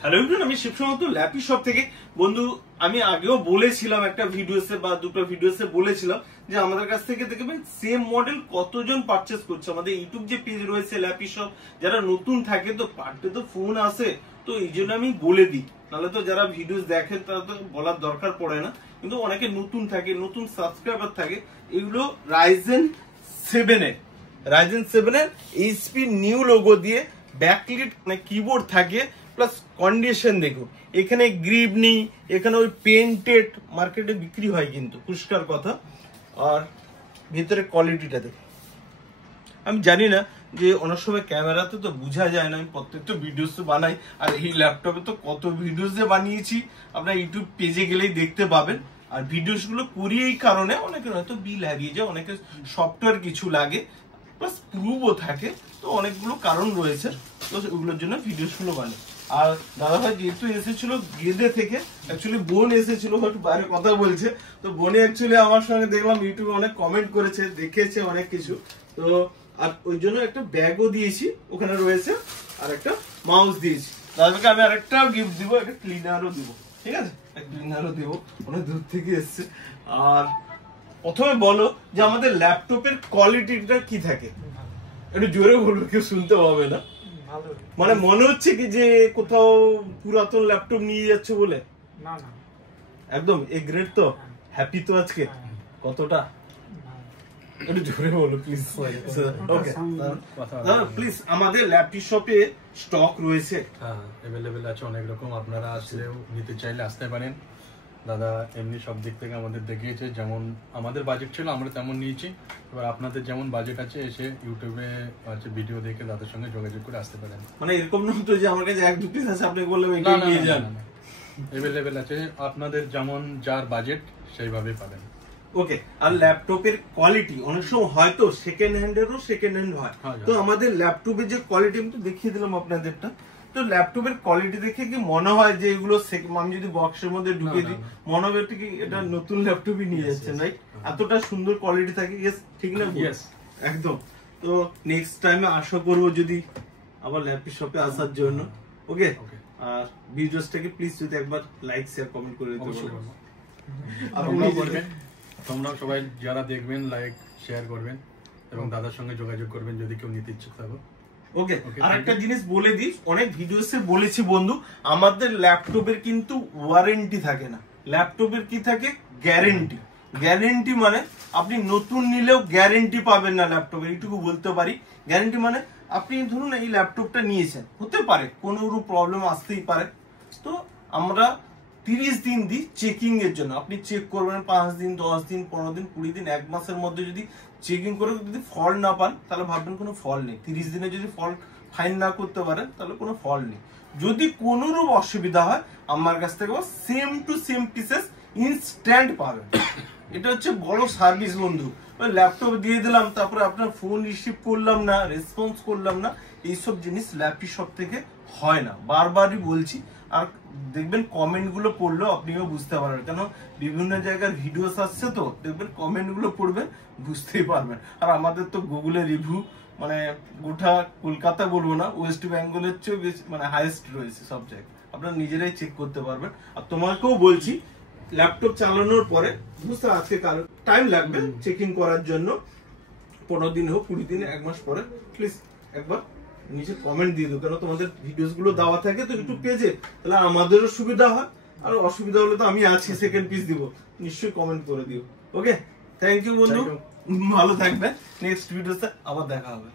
Hello everyone, আমি শিবসমন্ত lappy shop থেকে। বন্ধু, আমি আগেও বলেছিলাম একটা ভিডিওতে বা দুটো ভিডিওতে বলেছিলাম যে আমাদের কাছ থেকে দেখবেন সেম মডেল কতজন পারচেস করছে। আমাদের ইউটিউব যে পেজ রয়েছে ল্যাপি শপ, যারা নতুন থাকে তো পার্টে তো ফোন আসে, তো এই জন্য আমি বলে দিই, নাহলে তো যারা ভিডিওস দেখে তারা তো বলার দরকার পড়ে না। কিন্তু অনেকে নতুন থাকে, নতুন সাবস্ক্রাইবার থাকে। এগুলো রাইজেন 7 এর এইচপি নিউ লোগো দিয়ে ব্যাকলিট মানে কিবোর্ড থাকে, প্লাস কন্ডিশন দেখুন, এখানে গ্রিপ নেই, এখানে ওই পেন্টেড মার্কেটে বিক্রি হয় কিন্তু পুরস্কার কথা। আর ভিতরে কোয়ালিটিটা দেখুন, আমি জানি না যে অনেক সময় ক্যামেরাতে তো বোঝা যায় না, আমি প্রত্যেকটা ভিডিওস তো বানাই, আর এই ল্যাপটপে তো কত ভিডিওস যে বানিয়েছি আপনার ইউটিউব পেজে গেলেই দেখতে পাবেন। আর ভিডিওস গুলো করি এই কারণে, অনেকের হয়তো বিল হারিয়ে যায়, অনেকের সফটওয়্যার কিছু লাগে, প্লাস প্রুফও থাকে, তো অনেকগুলো কারণ রয়েছে, তো ওগুলোর জন্য ভিডিওস গুলো বানাই। আর দাদা ভাই যেহেতু এসেছিল গেদে থেকে, অ্যাকচুয়ালি বোন এসেছিল, হয়তো বাইরে কথা বলছে, তো বোনে অ্যাকচুয়ালি আমার সঙ্গে দেখলাম ইউটিউবে অনেক কমেন্ট করেছে, দেখেছে অনেক কিছু, তো আর ওই জন্য একটা ব্যাগও দিয়েছি ওখানে রয়েছে, আর একটা মাউস দিয়েছি। দাদাকে আমি আরেকটা গিফট দিব, একটা ক্লিনারও দিব, ঠিক আছে, ক্লিনারও দিব, অনেক দূর থেকে এসছে। আর প্রথমে বলো যে আমাদের ল্যাপটপের কোয়ালিটিটা কি থাকে, একটু জোরে বলবো, কেউ শুনতে পাবে না। মানে মনে হচ্ছে কি যে কোথাও পুরাতন ল্যাপটপ নিয়ে যাচ্ছে বলে? না না, একদম এ গ্রেড। তো হ্যাপি তো আজকে কতটা, একটু জোরে বলো প্লিজ। ওকে প্লিজ, আমাদের ল্যাপটপ শপে স্টক রয়েছে, হ্যাঁ अवेलेबल আছে অনেক রকম, আপনারা আসলেও নিতে চাইলে আসতে পারেন। দাদা এমনি সব দিক থেকে আমাদের দেখিয়েছে, যেমন আমাদের বাজেট ছিল আমরা তেমন নিয়েছি, এবার আপনাদের যেমন বাজেট আছে এসে ইউটিউবে আছে ভিডিও দেখে দাদার সঙ্গে যোগাযোগ করে আসতে পারেন। মানে এরকম না তো যে আমার কাছে এক দু পিস আছে আপনি বললেন এটা নিয়ে যান, अवेलेबल আছে, আপনাদের যেমন যার বাজেট সেইভাবে পাবেন। ওকে। আর ল্যাপটপের কোয়ালিটি অনেক সময় হয়তো সেকেন্ড হ্যান্ড হয়, তো আমাদের ল্যাপটপের যে কোয়ালিটি আমি তো দেখিয়ে দিলাম আপনাদেরটা, তো ল্যাপটপের কোয়ালিটি দেখে কি মনে হয় যে এগুলো আমি যদি বক্সের মধ্যে ঢুকিয়ে দিই মনে হবে কি এটা নতুন ল্যাপটপই নিয়ে যাচ্ছেন, রাইট? এতটা সুন্দর কোয়ালিটি থাকে, ঠিক না? একদম। তো নেক্সট টাইমে আশা করবো যদি আবার ল্যাপটপ শপে আসার জন্য। ওকে, আর ভিডিওসটাকে প্লিজ যদি একবার লাইক শেয়ার কমেন্ট করে দিতে পারবেন। তোমরা সবাই যারা দেখবেন লাইক শেয়ার করবেন এবং দাদার সঙ্গে যোগাযোগ করবেন যদি কেউ নিতে ইচ্ছুক থাকো। ওকে, আর একটা জিনিস বলে দিই, অনেক ভিডিওসে বলেছি বন্ধু, আমাদের ল্যাপটপের কিন্তু ওয়ারেন্টি থাকে না, ল্যাপটপের কি থাকে গ্যারেন্টি। গ্যারেন্টি মানে আপনি নতুন নিলেও গ্যারেন্টি পাবেন না ল্যাপটপের, এইটুকু বলতে পারি। গ্যারেন্টি মানে আপনি ধরুন এই ল্যাপটপটা নিয়েছেন, হতে পারে কোনো প্রবলেম আসতেই পারে, তো আমরা 30 দিন দিই চেকিং এর জন্য। আপনি চেক করবেন 5 দিন, 10 দিন, 15 দিন, 20 দিন, 1 মাসের মধ্যে যদি চেকিং করে যদি ফল্ট না পান তাহলে ভাববেন কোনো ফল্ট নেই। 30 দিনে যদি ফল্ট ফাইন না করতে পারেন তাহলে কোনো ফল্ট নেই। যদি কোনোরূপ অসুবিধা হয় আমার কাছ থেকে same to same pieces instant পাবেন। এটা হচ্ছে বড় সার্ভিস বন্ধু। ওই ল্যাপটপ দিয়ে দিলাম তারপরে আপনার ফোন রিসিভ করলাম না, রেসপন্স করলাম না, এইসব জিনিস ল্যাপটপ শপ থেকে হয় না, বারবারই বলছি। আর দেখবেন কমেন্ট গুলো পড়লেও আপনিও বুঝতে পারবেন, কেন বিভিন্ন জায়গার ভিডিওস আসছে, তো দেখবেন কমেন্ট গুলো পড়বেন বুঝতেই পারবেন। আর আমাদের তো গুগলের রিভিউ মানে গোটা কলকাতা বলবো না, ওয়েস্ট বেঙ্গলের চেয়ে বেশি মানে হাইয়েস্ট রয়েছে সব জায়গায়, আপনারা নিজেরাই চেক করতে পারবেন। আর তোমাকেও বলছি ল্যাপটপ চালানোর পরে বুঝতে আজকে কারো টাইম লাগবে চেকিং করার জন্য, 15 দিন হোক, 20 দিন, 1 মাস পরে, প্লিজ একবার নিচে কমেন্ট দিয়ে দিও, কেন তোমাদের ভিডিওস গুলো দেওয়া থাকে তো ইউটিউব পেজে, তাহলে আমাদেরও সুবিধা হয়, আর অসুবিধা হলে তো আমি আছি, সেকেন্ড পিস দিব, নিশ্চয়ই কমেন্ট করে দিও। ওকে, থ্যাংক ইউ বন্ধু, ভালো থাকবে, নেক্সট ভিডিওতে আবার দেখা হবে।